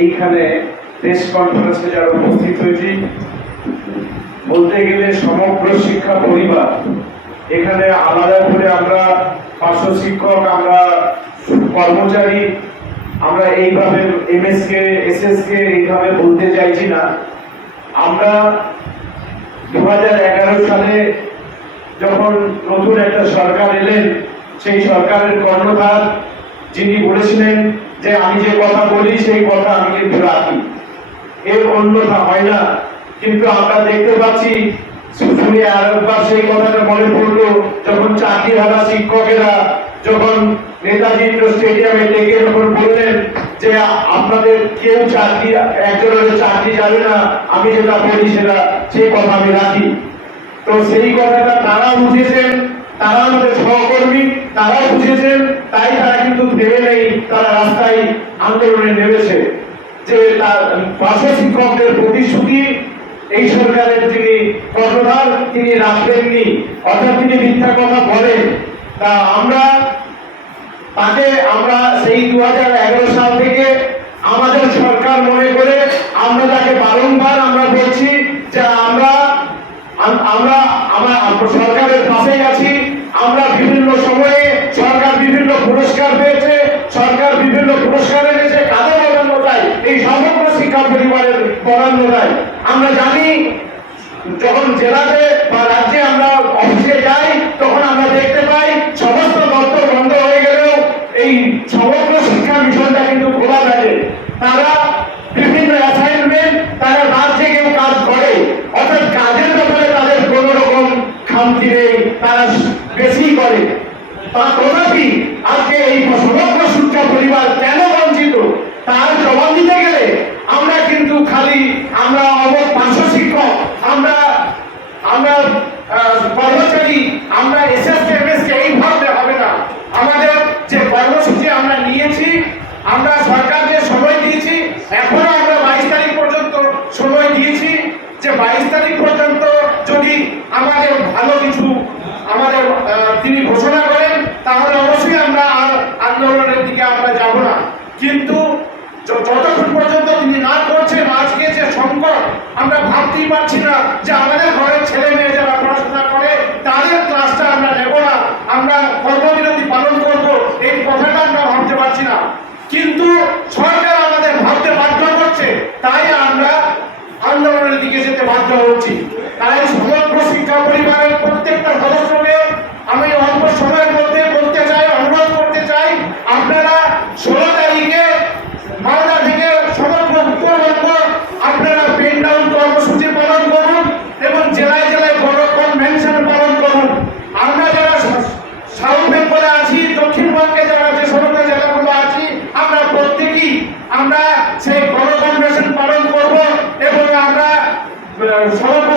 এইখানে প্রেস কনফারেন্সে যারা উপস্থিত হয়েছি, বলতে গেলে সমগ্র শিক্ষা পরিবার, এখানে আলাদা করে আমরা পার্শ্ব শিক্ষক, আমরা কর্মচারী, আমরা এইভাবে M S K S S K এইভাবে বলতে চাইছি না। আমরা দু হাজার এগারো সালে যখন নতুন একটা সরকার এলেন, সেই সরকারের কর্ণধার যিনি বলেছিলেন যে আমি যে কথা বলি, সেই কথা আমি কিন্তু রাখি। এর অন্যথা হয় না। কিন্তু আমরা দেখতে পাচ্ছি শুনে আরেকবার সেই কথাটা মনে পড়ল, যখন শিক্ষকেরা যখন নেতাজি স্টেডিয়ামে ডেকে যখন বললেন যে, আপনাদের কেউ চাকরি একজনের চাকরি যাবে না। আমি যেটা বলি সেটা, সেই কথা আমি রাখি। তো সেই কথাটা তারা বুঝেছেন তারা আমাদের সহকর্মী, তারাও বুঝেছেন। তাই তারা কিন্তু ভেবে নেই, তারা রাস্তায় আন্দোলনে নেমেছে। যে তার পার্শ্ব শিক্ষকদের প্রতিশ্রুতি, এই সরকারের যিনি কর্ণধার, তিনি রাখবেননি অর্থাৎ তিনি মিথ্যা কথা বলেন। তা আমরা, তাকে আমরা সেই দু হাজার এগারো সাল থেকে আমাদের সরকার মনে করে আমরা তাকে বারংবার আমরা বলছি যে আমরা আমরা আমরা সরকারের পাশেই আছি, আমরা বিভিন্ন সময়ে সরকার বিভিন্ন পুরস্কার পেয়েছে সরকার বিভিন্ন পুরস্কার এনেছে কাদের দেয় এই সমগ্র শিক্ষা পরিবারের দেয় আমরা জানি, যখন জেলাতে বা রাজ্যে আমরা অফিসে যাই, তখন আমরা দেখতে পাই, সমস্ত দপ্তর বন্ধ হয়ে গেলেও এই সমগ্র শিক্ষা মিশনটা কিন্তু খোলা থাকে। তারা বিভিন্ন অ্যাসাইনমেন্ট তারা রাত জেগেও কাজ করে, অর্থাৎ কাজের ব্যাপারে তাদের কোনো রকম খামতি নেই, তারা বেশি করে। তা তথাপি আজকে এই সমগ্র শিক্ষা পরিবার কেন বঞ্চিত তার জবাব দিতে গেলে আমরা কিন্তু খালি আমরা অবক পার্শ্ব শিক্ষক আমরা আমরা আহ, কর্মচারী আমরা এসএস কে এমএস কে এই ভাবলে হবে না আমাদের যে কর্মসূচি আমরা নিয়েছি আমরা সরকারকে সময় দিয়েছি এখনও আমরা বাইশ তারিখ পর্যন্ত সময় দিয়েছি যে বাইশ তারিখ পর্যন্ত যদি আমাদের ভালো কিছু আমাদের আহ, তিনি ঘোষণা করেন তাহলে অবশ্যই আমরা আর আন্দোলনের দিকে আমরা যাব না কিন্তু যতক্ষণ পর্যন্ত তিনি না করছেন, আজকে যে সংকট, আমরা ভাবতেই পারছি না যে আমাদের ঘরের ছেলে মেয়ে যারা পড়াশোনা করে, তাদের ক্লাসটা আমরা নেব না। আমরা কর্মবিরতি পালন করব, এই কথাটা আমরা ভাবতে পারছি না। কিন্তু সরকার আমাদের ভাবতে বাধ্য করছে, তাই আমরা আন্দোলনের দিকে যেতে বাধ্য হচ্ছি। তাই সমগ্র শিক্ষা পরিবারের সারা